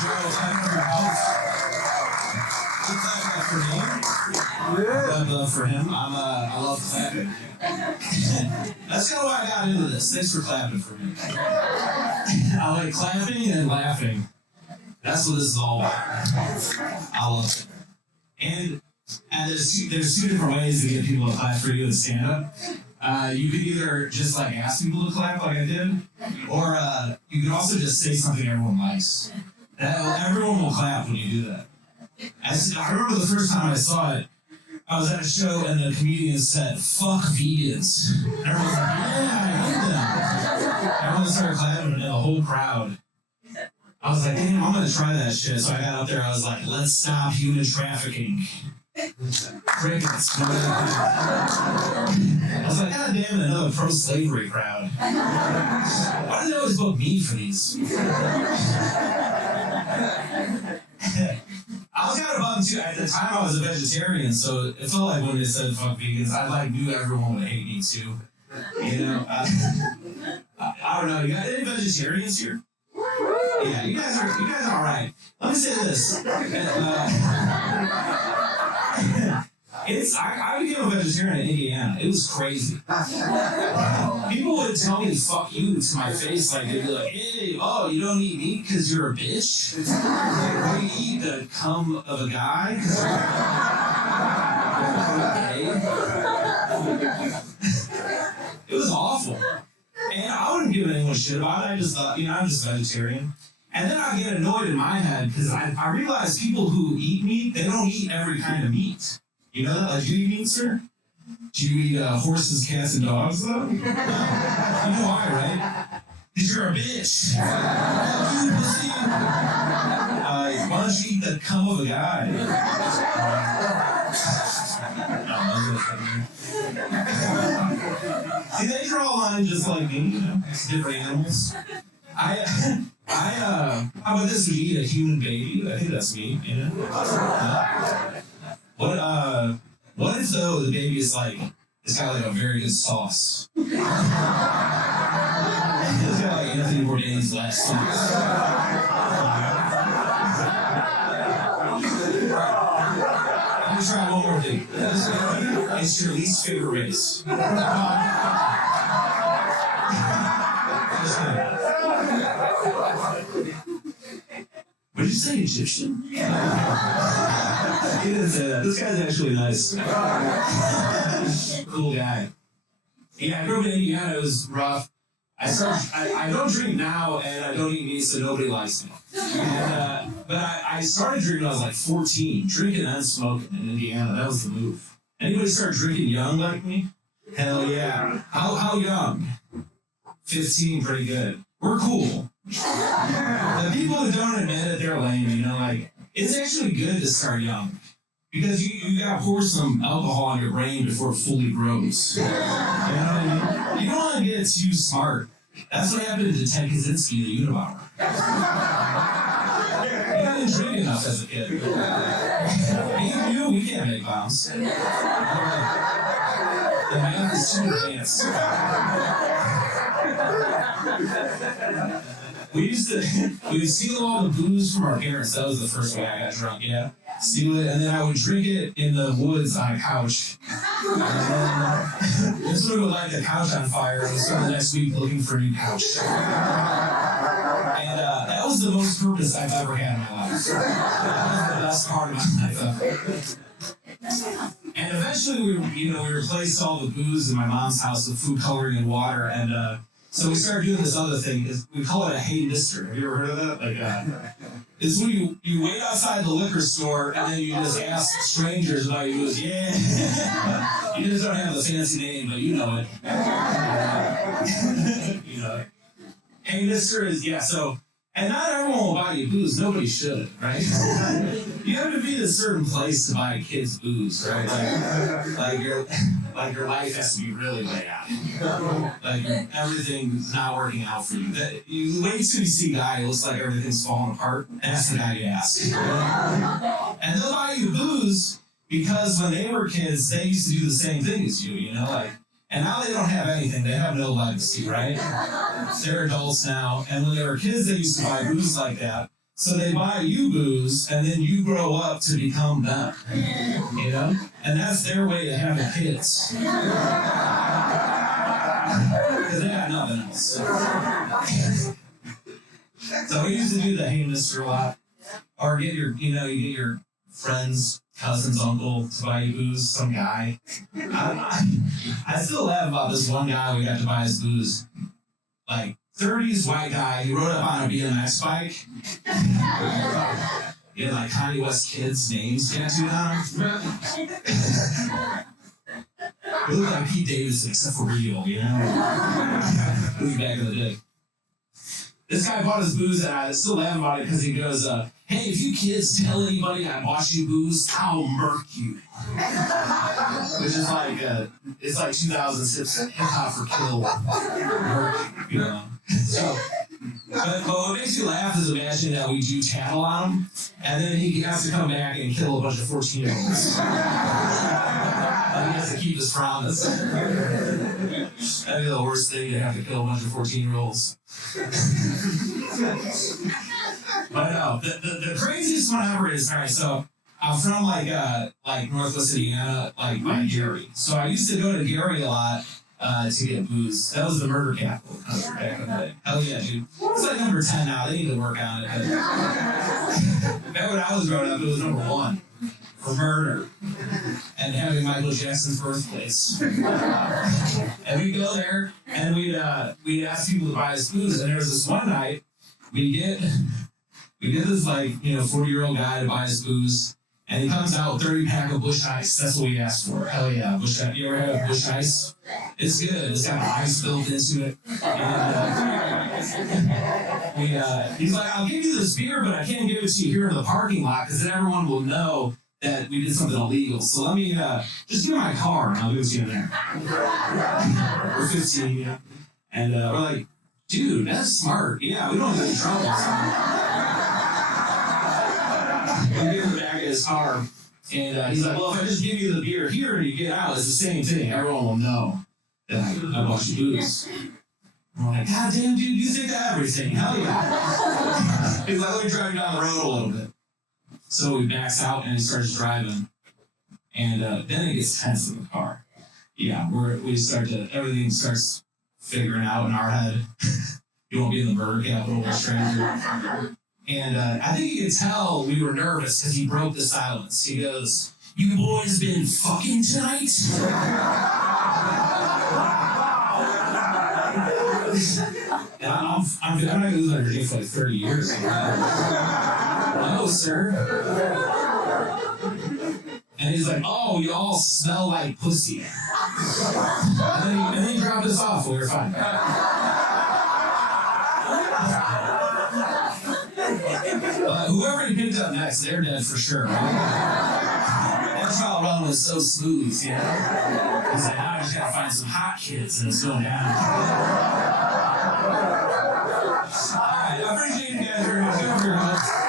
Joe, clap for your house. Good clap for him. Good love for him. I love clapping. That's kind of why I got into this. Thanks for clapping for me. I like clapping and laughing. That's what this is all about. I love it. And there's two different ways to get people to clap for you in stand-up. You could either just like ask people to clap like I did, or you could also just say something everyone likes. Everyone will clap when you do that. I remember the first time I saw it, I was at a show and the comedian said, "Fuck vegans." And everyone was like, "Yeah, I hate them." Everyone started clapping and the whole crowd. I was like, "Damn, I'm gonna try that shit." So I got up there, I was like, "Let's stop human trafficking." Crickets. I was like, God damn it, another pro-slavery crowd. Why do they always vote me for these? I was kind of bummed too. At the time, I was a vegetarian, so it felt like when they said "fuck vegans," I like knew everyone would hate me too. You know, I don't know. You got any vegetarians here? Yeah, you guys are all right. Let me say this. I became a vegetarian in Indiana. It was crazy. People would tell me "fuck you" to my face, like they'd be like, "Hey, oh, you don't eat meat because you're a bitch? Like, you eat the cum of a guy? It was awful, and I wouldn't give anyone shit about it. I just thought, I'm just vegetarian. And then I get annoyed in my head because I realize people who eat meat, they don't eat every kind of meat. You know that? Like, do you eat meat, sir? Do you eat horses, cats, and dogs, though? No. You know why, right? Because you're a bitch. You pussy. Why don't you eat the cum of a guy? See, they draw a line just like me, It's different animals. How about this? Would you eat a human baby? I think that's me, What if though the baby is like, it's got like a very good sauce? It's got like Anthony Bourdain's last sauce. Let me try one more thing. It's your least favorite race. What did you say, Egyptian? He didn't say that. This guy's actually nice. Cool guy. Yeah, I grew up in Indiana. It was rough. I don't drink now, and I don't eat meat, so nobody likes me. But I started drinking when I was like 14. Drinking and smoking in Indiana. That was the move. Anybody start drinking young like me? Hell yeah. How young? 15, pretty good. We're cool. The people who don't admit it, they're lame, like, it's actually good to start young. Because you gotta pour some alcohol on your brain before it fully grows. You know what I mean? You don't want to get too smart. That's what happened to Ted Kaczynski, the Unabomber. He didn't drink enough as a kid. Me and we can't make clowns. The math is too advanced. We would steal all the booze from our parents. That was the first way I got drunk, yeah. Steal it, and then I would drink it in the woods on a couch. And then this would light the couch on fire, and spend the next week looking for a new couch. And that was the most purpose I've ever had in my life. That was the best part of my life. And eventually, we replaced all the booze in my mom's house with food coloring and water, and so we started doing this other thing. We call it a hey mister. Have you ever heard of that? Like, it's when you wait outside the liquor store and then you just ask strangers about your booze. Yeah. You just don't have the fancy name, but you know it. You know it. Hey mister is, yeah, so, and not everyone will buy you booze. Nobody should, right? You have to be in a certain place to buy kids booze, right? Like your life has to be really bad. Like everything's not working out for you. You wait till you see a guy who looks like everything's falling apart, and that's the guy you ask. And they'll buy you booze because when they were kids, they used to do the same thing as you, and now they don't have anything. They have no legacy, right? They're adults now, and when they were kids, they used to buy booze like that So they buy you booze, and then you grow up to become them. You know? And that's their way of having kids. Because they got nothing else. So we used to do the hey mister a lot. Or get your, you get your friends, cousin's uncle to buy you booze, some guy. I still laugh about this one guy we got to buy his booze. Like, 30s white guy, he rode up on a BMX bike. He had like Kanye West kids' names tattooed on him. He looked like Pete Davidson, except for real, you know? Movie back in the day. This guy bought his booze, and I still laugh about it because he goes, hey, if you kids tell anybody I bought you booze, I'll murk you. Which is like, it's like 2006 hip-hop for kill. Murk, you know? So, but what makes you laugh is imagining that we do tattle on him, and then he has to come back and kill a bunch of 14-year-olds. And he has to keep his promise. That'd be the worst thing, to have to kill a bunch of 14-year-olds. But no, the craziest one ever is, alright, so I'm from like Northwest Indiana, like by Gary. So I used to go to Gary a lot to get booze. That was the murder capital of the country back in the day. Hell yeah, dude. It's like number 10 now. They need to work on it. Back when I was growing up, it was number 1 for murder and having Michael Jackson's birthplace. And we'd go there and we'd ask people to buy us booze. And there was this one night we get this 40-year-old guy to buy us booze. And he comes out with 30-pack of Busch Ice. That's what we asked for. Hell yeah, Busch Ice. You ever had Busch Ice? It's good. It's got ice built into it. And he's like, I'll give you this beer, but I can't give it to you here in the parking lot because then everyone will know that we did something illegal. So let me just give me my car and I'll give it to you in there. We're 15, yeah. And we're like, dude, that's smart. Yeah, we don't get in trouble. We get in the back of his car, and he's like, well, if I just give you the beer here and you get out, it's the same thing. Everyone will know that I bought you booze. And we're like, God damn, dude, you think of everything. Hell yeah. He's like, let me drive you down the road a little bit. So he backs out and he starts driving. And then it gets tense in the car. Yeah, everything starts figuring out in our head. You won't be in the murder capital or stranger. And I think you could tell we were nervous because he broke the silence. He goes, you boys been fucking tonight? And I'm not going to lose my drink for like 30 years. No, sir. And he's like, oh, you all smell like pussy. And then he dropped us off. We were fine. Whoever he picked up next, they're dead for sure. Right? That trial run was so smooth, you know? He's like, now I just gotta find some hot kids and it's going down. Alright, I appreciate you guys very much.